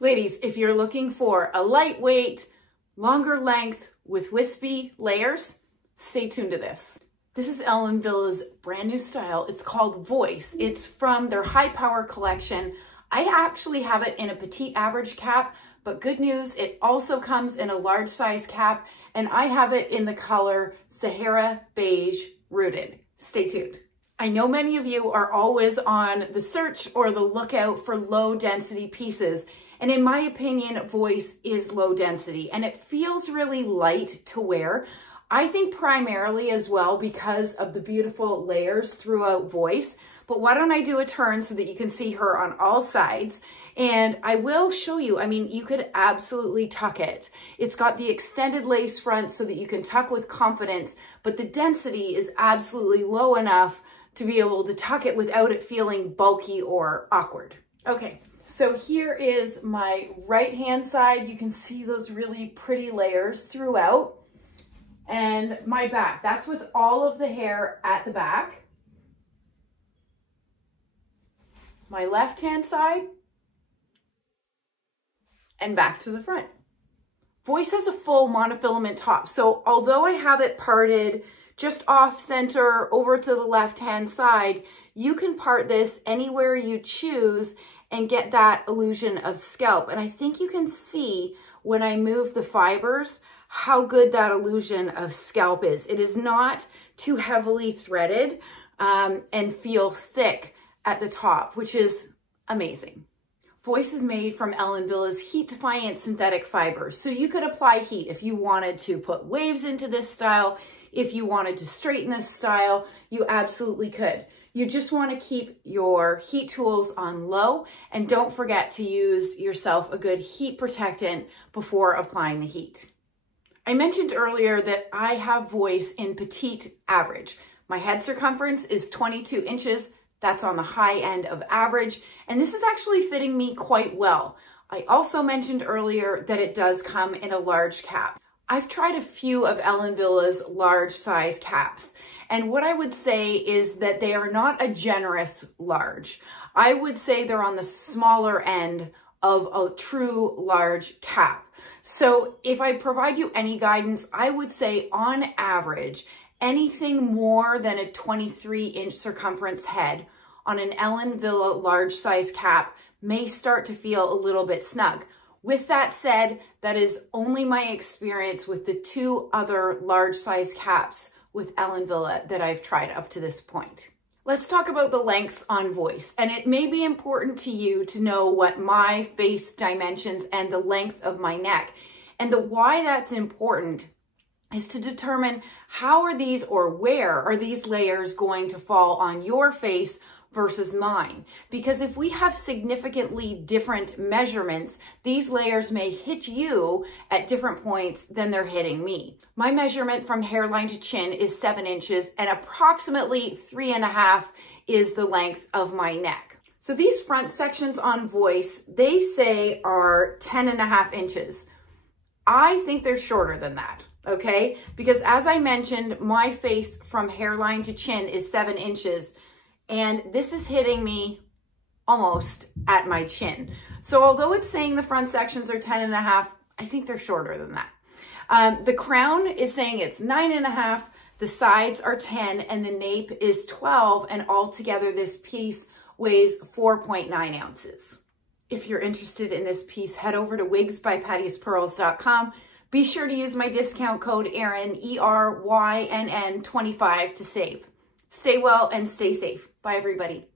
Ladies, if you're looking for a lightweight, longer length with wispy layers, stay tuned to this. This is Wille's brand new style. It's called Voice. It's from their high power collection. I actually have it in a petite average cap, but good news, it also comes in a large size cap, and I have it in the color Sahara Beige Rooted. Stay tuned. I know many of you are always on the search or the lookout for low density pieces. And in my opinion, Voice is low density and it feels really light to wear. I think primarily as well because of the beautiful layers throughout Voice. But why don't I do a turn so that you can see her on all sides? And I will show you, I mean, you could absolutely tuck it. It's got the extended lace front so that you can tuck with confidence, but the density is absolutely low enough to be able to tuck it without it feeling bulky or awkward. Okay. So here is my right-hand side. You can see those really pretty layers throughout. And my back, that's with all of the hair at the back. My left-hand side. And back to the front. Voice has a full monofilament top. So although I have it parted just off center over to the left-hand side, you can part this anywhere you choose and get that illusion of scalp. And I think you can see when I move the fibers how good that illusion of scalp is. It is not too heavily threaded and feel thick at the top, which is amazing. Voice is made from Wille's heat-defiant synthetic fibers. So you could apply heat if you wanted to put waves into this style. If you wanted to straighten this style, you absolutely could. You just want to keep your heat tools on low and don't forget to use yourself a good heat protectant before applying the heat. I mentioned earlier that I have Voice in petite average. My head circumference is 22 inches. That's on the high end of average. And this is actually fitting me quite well. I also mentioned earlier that it does come in a large cap. I've tried a few of Wille's large size caps. And what I would say is that they are not a generous large. I would say they're on the smaller end of a true large cap. So if I provide you any guidance, I would say on average, anything more than a 23-inch circumference head on an Wille large size cap may start to feel a little bit snug. With that said, that is only my experience with the two other large size caps with Wille that I've tried up to this point. Let's talk about the lengths on Voice. And it may be important to you to know what my face dimensions and the length of my neck. And the why that's important is to determine how are these or where are these layers going to fall on your face versus mine. Because if we have significantly different measurements, these layers may hit you at different points than they're hitting me. My measurement from hairline to chin is 7 inches and approximately 3.5 is the length of my neck. So these front sections on Voice, they say are 10.5 inches. I think they're shorter than that, okay? Because as I mentioned, my face from hairline to chin is 7 inches. And this is hitting me almost at my chin. So although it's saying the front sections are 10.5, I think they're shorter than that. The crown is saying it's 9.5, the sides are 10, and the nape is 12, and altogether this piece weighs 4.9 ounces. If you're interested in this piece, head over to wigsbypattiespearls.com. Be sure to use my discount code ERYNN, ERYNN 25 to save. Stay well and stay safe. Bye, everybody.